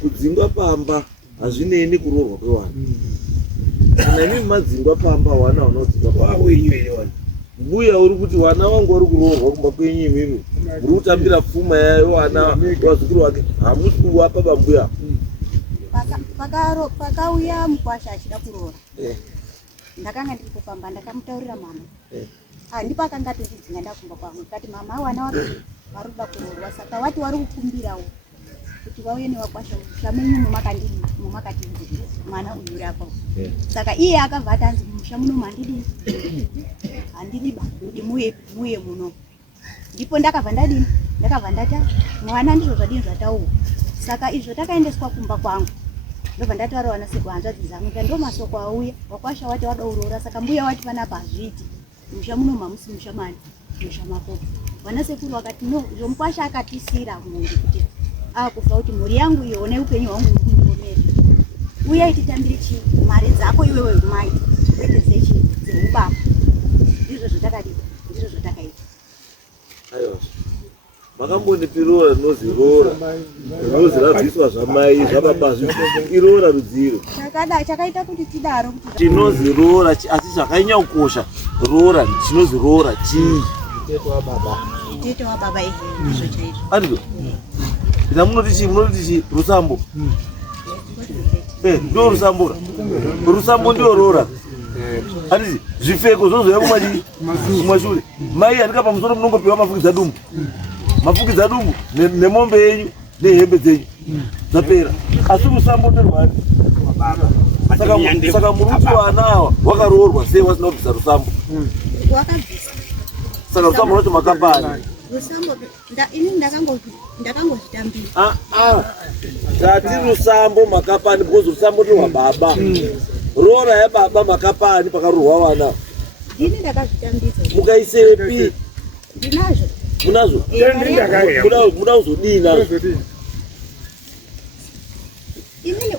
Kudzingwa pamba hazvinei kuroorwa kwewana. Kana imi madzingwa pamba wana unodzingwa pamba wenyu ere wana. Mbuya uri kuti wana wangu uri kuroorwa kumba kwenyu imimi. Uri kutambira pfuma yayo wana wazukuru wake hamusi kuwapa bambuya. Pakauya mukwasha achida kuroora. Ndakanga ndiri kupamba ndakamutaurira mama. Ndipo akanga atondidzinga ndakumba kwangu kati mama wana wake varuda kuroorwa saka wati wari kukumbirawo kuti vauye nevakwasha musha menyu mumakati mwana uyu uri apapo. Saka iye akabva ati anzi musha muno mandidi handiriba kuti muye muno. Ndipo ndakabva ndadini ndakabva ndata mwana ndizvo zvadini zvataurwa. Saka izvo takaendeswa kumba kwangu ndobva ndataura wana sekuhanzvadzi dzangu ndo masoko auya wakwasha wati wada kuroora. Saka mbuya wati panapa hazviti musha muno mamusi musha mani musha mapopo. Wana sekuru wakati no zvomukwasha akatisira munhu kuti akufa kuti mhuri yangu iyo neupenyu hwangu ndikumbomerera uya ititambire mari dzako iwewe mai kwete dzeubaba. Ndizvo zvatakadii ndizvo zvatakaita. Aiwa makambondipiroora rinozirora rinozirabviswa zvamai zvababa irora rudziro chakaita kuti tidaro kuti tinozirora asi zvakanyanya kukosha rora tinozirora chii tete wa baba izvo ndizvo chaizvo andiko ina munoti chi rusambo ndo rusambo ndio rora handiti zvipfeko zvozoya kumashure mai andika pamusoro munongopiwa mafukidza dumbu nemombe yenyu nehembe dzenyu dzapera asi rusambo nderwani. Saka muruti wana awa wakaroorwa sei wasina kubvisa rusambo? Wakabvisa. Saka rusambo rwacho makapani. Rusambo ini ndakangozvitambira. Tati rusambo makapani because rusambo nderwa baba. Rora yababa makapani pakaroorwa wana. Ini ndakazvitambisa. Mukaisepi? Ndinazvo. Munazo? Muda uzodini nazo? Imini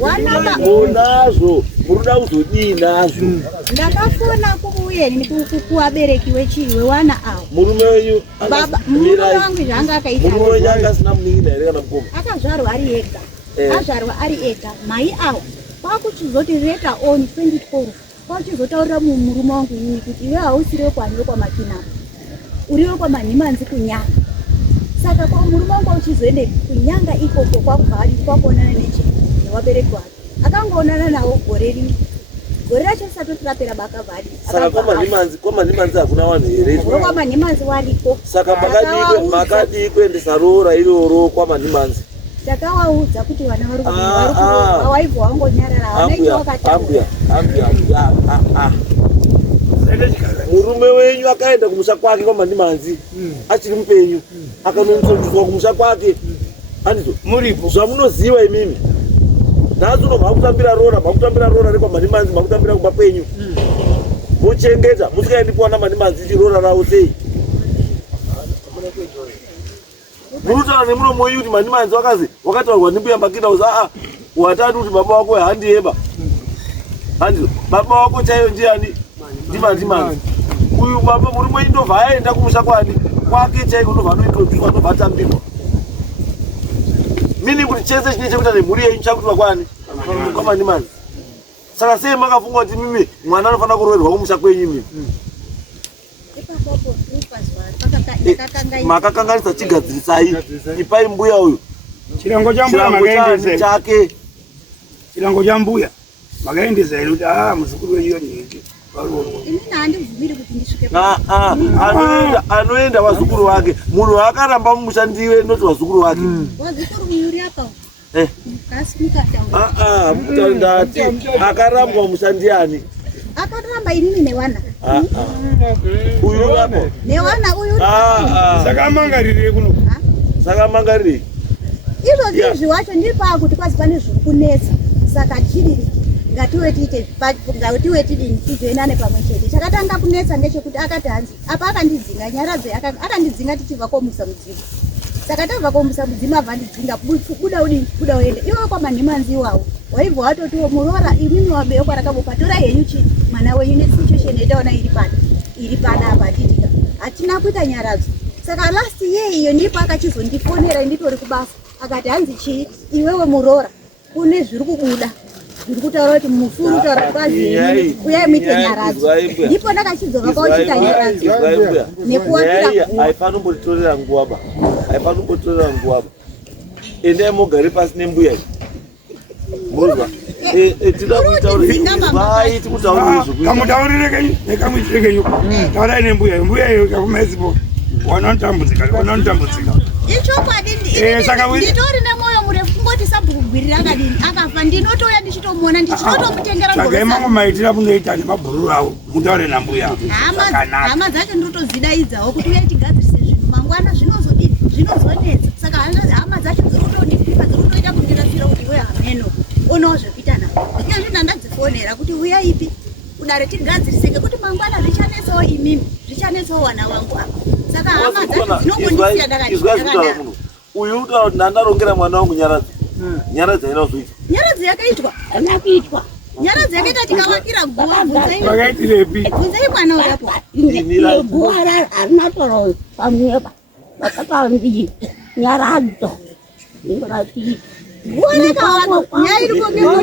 wana unazo muruda uzodini nazo? Ndakafona kuuyeni kuwabereki wechiwe wana awo. Murume wenyu murume wangu zvanga akaita. Murume wenyu asina munin'ina here kana mukoma? Akazvarwa ari ega. Azvarwa ari ega. Mai awo kwakuchizoti reta on 24 kwakuchizotaurira murume wangu ini kuti iwe hausiriwo kwaniwo kwa Makina. Uriwo kwa Manimanzi kunyanga. Saka kwa murume wangu uchizoende kunyanga ikoko kwakubhari kwakuonana newabereki wake. Akangoonana nawo gore racho risati rapera bakavhari. Saka kwa Manimanzi hakuna vanhu here? Kwa Manimanzi wariko. Saka makadi kuendesa rora iroro kwa Manimanzi. Takawaudza kuti vana vari kuroorwa waibva wangonyarara vanacho wakataura. Murume wenyu akaenda kumusha kwake kwa Manimanzi achiri mupenyu akanonzwa kumusha kwake andizvo muripo zvamunoziva imimi nhasi uno makutambira rora rekwa Manimanzi makutambira kumba kwenyu muchengeta musikaendi kuwana Manimanzi chirora ravo sei murutaura nemuromo wenyu kuti Manimanzi wakataurwa ndimbuya Makina uzi watati kuti baba wako handiyeba handizvo baba wako chaiyo ndiani Manimanzi uyu baba murume wenyu ndobva aenda kumusha kwani kwake chaiko ndobva anointroducwa ndobva atambirwa mini kuti chese chine chekuita nemhuri yenyu chakuitwa kwani kwa Manimanzi. Saka sei makafunga kuti mimi mwana anofanira kuroorerwa kumusha kwenyu mimi? Ipapo pakakanga makakanganisa chigadzirisai ipai mbuya uyu chirango cha chake chirango cha mbuya makaendesa kuti muzukuru wenyu nyingi anoenda vazukuru vake munhu akaramba mumushandiwe noti vazukuru vake ndati akarambwa mushandiani akaramba inini newana uyu apo newana uyu saka mangarire kuno saka mangarire izvo zviwacho ndipakuti kwazi pane zviri kunetsa saka chiriri ngatiwe tidini tizoenane pamwe chete chakatanga kunetsa ngechekuti akati hanzi apa akandidzinga nyaradze akandidzinga tichibva komusa mudzimu saka tabva komusa mudzimu abva ndidzinga buda udini buda uende iwo kwamanhemanzi iwawo waibva watotiwo murora imimi waberekwa Rakabopa tora henyu chii mwana wenyu nesituation yataona iri pana apa titika hatina kuita nyaradzo saka last year iyo ndipo akachizondifonera nditori kubasa akati hanzi chii iwewe murora kune zviri kubuda ndiri kutaura kuti mufuru taura kwazi uyai muite nyaradzo ndipo ndakachidzoka kwauchita nyaradzo nekuwatira aifanombotorera nguva endai mogare pasi nembuya muzva tida kamutaurire kenyu nekamuitire kenyu taurai nembuya iyo kakumaizipo wanotambudzika ichokwadi nditori nemwoyo murefu kungoti sabhuku gwiri akadini akafa ndinotoya ndichitomuona ndichinotomutengera saka imango maitira munoita nemabhururu avo mutaure nambuya hama dzacho ndinotozidaidzawo kuti uyai tigadzirise zvinhu mangwana zvinozonetsa saka hama dzacho dzirikutondipika dzirikutoita kundirasira kuti iwe hameno onawo zvekuita navo inyazvi ndandadzifonera kuti uyaipi kudare tigadzirise ngekuti mangwana zvichanetsawo imimi zvichanetsawo wana wangu apa saka hama dzacho dzinongondisiya ndakadakadaro uyu utaura kuti ndandarongera mwana wangu nyaradzi haina kuzoita nyaradzi yakaitwa haina kuitwa nyaradzi yakaita tikavakira guva bvunzei mwana uyapo guva harina toro pamwepa vakapandi nyaradzo ingorati guva rakavakwa yairiko ngeguva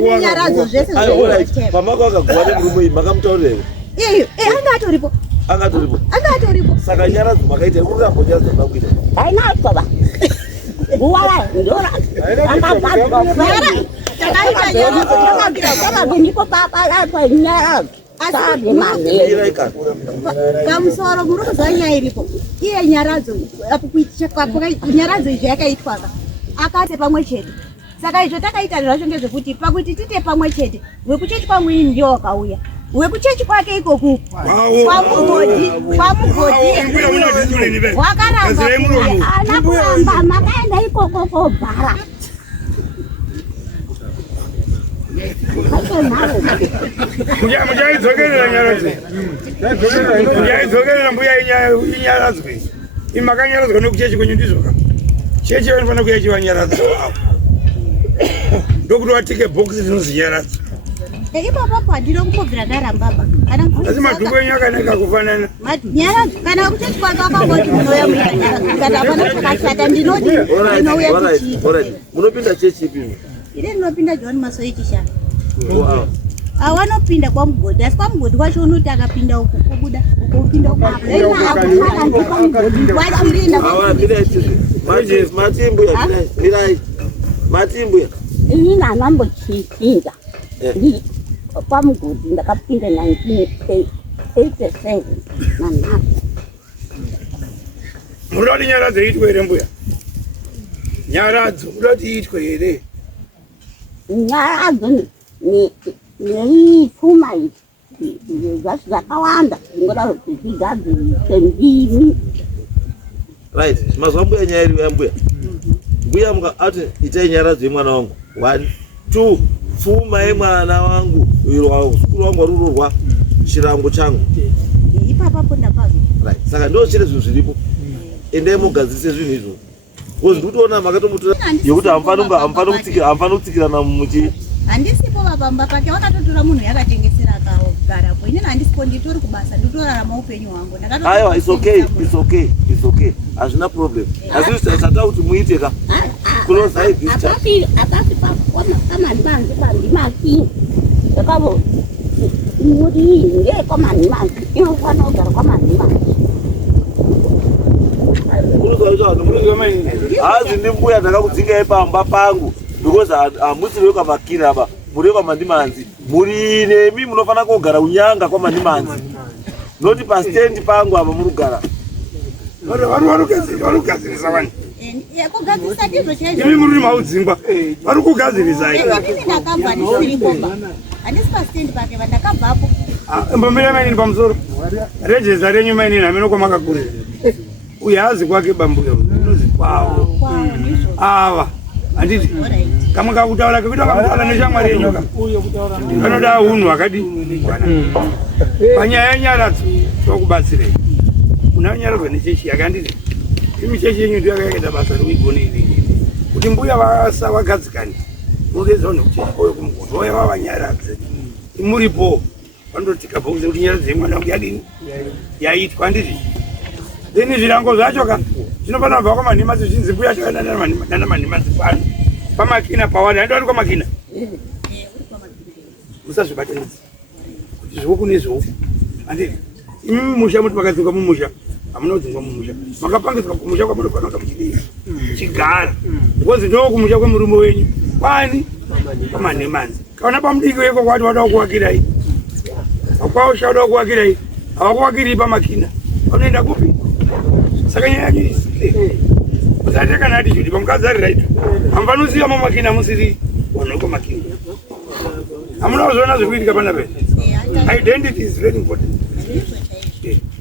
nenyaradzo zvese pamako akaguva nemurume makamutaurira angatoripo saka nyaradzo makaita urirambo nyaradzo makuita hainaitova guva ndiko papalatwa nyaradzo pamusoro muri kuzva nyaya iripo iye nyaradzo nyaradzo izvo yakaitwaka akate pamwe chete saka izvo takaita zvacho ngezvekuti pakuti tite pamwe chete wekuchechi kwamwini ndio wakauya wekuchechi kwake ikoku pamugodhi wakaramba ana kuramba makaenda ikoko kobhara muchaidzokerera mbuya inyaradzwe imakanyaradzwa nekuchechi kwenyu ndizvoka chechi vanofana kuya chivanyaradza wavo ndokuti watike bhokisi zvinonzi nyaradza ipapapo handino kumbobvira ndarambaba asi madhuku enyu akanaka kufanana nyaradza kana kuchechi kwake wakangoti munoya muita nyaradza kana hapana chakashata ndinoti ndinouya kuchii munopinda chechi ipi ine ndinopinda john masoichishana awanopinda kwamugodhi asi kwamugodhi kwacho unoti akapinda uku kubuda ukupinda matimbuya inini hanambochipinda kwamugodhi ndakapinda 1987 nanhatu munoda kuti nyaradzo iitwe here mbuya nyaradzo munoda kuti iitwe here nyaradzo neipfuma zvasi zvakawanda zvingoda kuti zvigadzirise ndimi right mazwa mbuya nyaya iriyo yambuya mbuya ati itai nyaradzo yemwana wangu 1 2 pfuma yemwana wangu sukuru wangu warurorwa chirango changu ipapapo ndapazwa right saka ndo chiri zvinhu zviripo endai mugadzirise zvinhu izvo kozi ndikutoona makatomutora yekuti hamfani kutsikirana muchi handisipo vapamba pake wakatotora munhu yakatengesera akagarapo inini handisipo nditori kubasa nditorarama upenyu hwangu aiwa it's okay hazvina problem asi tata kuti muite ka close eye apasi pamadibanzi pandimakini akavo Muri kwa manimanzi. Inofana kugara kwa manimanzi. Hazi ndimbuya ndakakudzinga pamba pangu because amusiri kwa Makina aba muri kwa mandimanzi muri nemi munofana kugara unyanga kwa mandimanzi noti pa stand pangu aba murugara varukugadzirisa vanhu kugadzirisa ndizvo chaizvo imi muri maudzingwa varikugadzirisa ini ndakabva ndisiri komba handisi pa stand pake vandakabvapo mbambira mainini pamusoro rejeza renyu mainini hameno kwamakakurira uye hazi kwake bambuya unozi kwavo ava handiti kamwe kakutaura kekuita kakutaura neshamwari yenyu kanoda unhu akadi panyaya yenyaradzo tokubatsirei muna nyaradzwa nechechi yake handiti imi chechi yenyu ndiyakaita basa rekuigone iri kuti mbuya vagadzikani munodezawo nekuchechi koyo kumugoto vaya vavanyaradze imuripo vandotika bhokisi kuti nyaradze yemwana wangu yadini yaitwa handiti then zvirango zvacho ka zvinofana kubva kwamanhimanzi zvinzi mbuya chakana manhimanzi pano pamakina pawani handori kwamakina musazvibatanidzi kuti zvoku nezvoku handiti imi mumusha muti makadzinga mumusha hamuna kudzingwa mumusha makapangidzwa kumusha kwamunofana kuda muchidii chigara because ndo kumusha kwemurume wenyu kwani kwamanhimanzi kana pamudiki weko kwati wada kuwakirai akwaushada kuwakirai havakuwakiri pamakina vanoenda kupi saka nyaya yacho isi usati kana ati zviti pamukadzarira ito hamfanosiya mamakina musiri vanhu vekwamakina hamuna kuzviona zvekuitika panapa identity is very important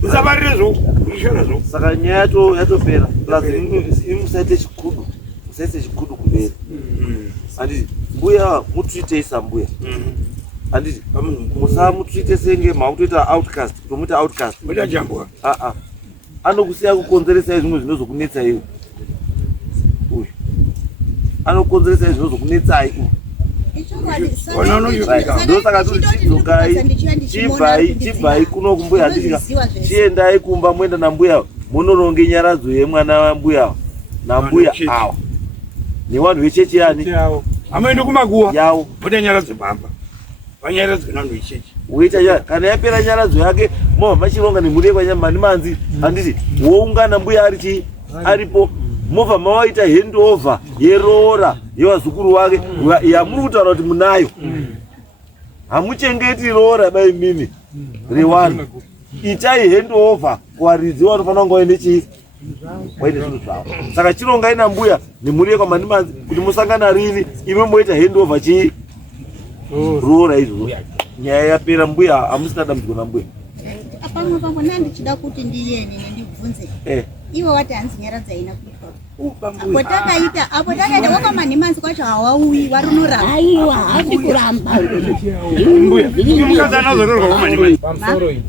musavarire zvoku muishora zvoku saka nyaya yacho yatopera plus musaite chikudu musaise chikudu kumberi handiti mbuya mutreatei sambuya handiti musamutreate senge makutoita outcast kutomuita outcast muita jambwa anokusiya kukonzeresa zvimwe zvinozokunetsai iwe uyu anokonzeresa zvinozokunetsai ndosaka toti chidzokai chibvai kuno kumbuya handisika chiendai kumba moenda nambuya munoronge nyaradzo yemwana wambuya nambuya awa nevanhu vechechi yani hamoendi kumaguwa yawo muita nyaradzo pamba vanyaradzwe nanhu vechechi uita kana yapera nyaradzo yake movha machironga nemhuri kwanyamanimanzi handiti woungana mbuya aripo movha mawaita handover yeroora yevazukuru wake yamuri kutaura kuti munayo hamuchengeti roora bai mimi rewanu itai handover kuvaridzi vanofanira kunga waine chii waine zvinhu zvavo saka chirongai nambuya nemhuri yekwamanimanzi kuti musangana rini ime moita handover chii roora izvo nyaya yapera mbuya hamusina dambudziko nambuya pamwe nandichida kuti ndiyeni ndibvunze ivo vati hanzi nyaradzi haina kuitwa apo takaita kwakamanhimanzi kwacho hawauyi varunoramba Aiwa, hasi kuramba. mukadzi anozororwa kwamanhimanzi pamusoro iyi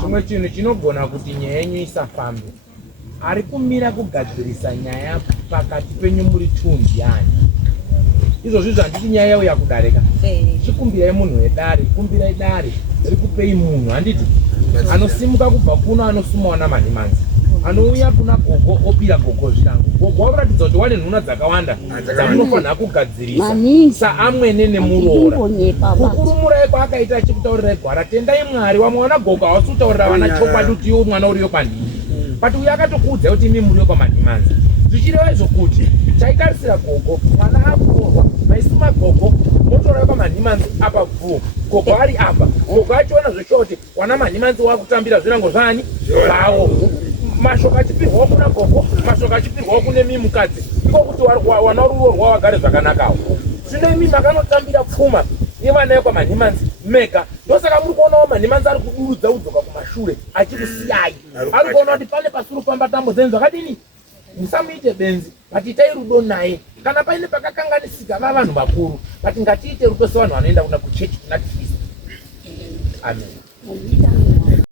chimwe chinhu chinogona kuti nyaya yenyu isafambe ari kumira kugadzirisa nyaya pakati penyu muri tundiani izvozvi zvanditi nyaya yauya kudarika chikumbirai munhu wedare kumbirai dare rikupei munhu handiti anosimuka kubva kuno anosumawo namanhimanzi anouya kuna gogo opira gogo zvirango gogo wakuratidza kuti wane nhuna dzakawanda dzamunofanira kugadzirisa saamwene nemuroora kukurumurai kwaakaita achikutaurirai gwara tendai mwari wamwaona gogo hawasi kutaurira vana chokwadi kuti iwo mwana uriyo pandini but uyo akatokuudzai kuti imi muriyo kwamanhimanzi zvichireva izvo kuti chaitarisira gogo mwana akuroorwa maisuma gogo motorai kwamanhimanzi apa bvu gogo ari apa gogo achiona zvesho kuti wana manhimanzi wakutambira zvirango zvani zvavo mashoko achipirwawo kuna gogo mashoko achipirwawo kune mimi mukadzi iko kuti wana rudo rwawagare zvakanakawo zvino imi makanotambira pfuma nevana vekwamanhimanzi mega ndosaka muri kuonawo manhimanzi ari kudurudza udzoka kumashure achikusiyai ari kuona kuti pane pasuru pamba tambo dzenyu zvakadini musamuite benzi ngatiitai rudo naye kana paine pakakanganisika vavanhu vakuru but ngatiite rudo sevanhu vanoenda kuna kuchechi kuna kristu amen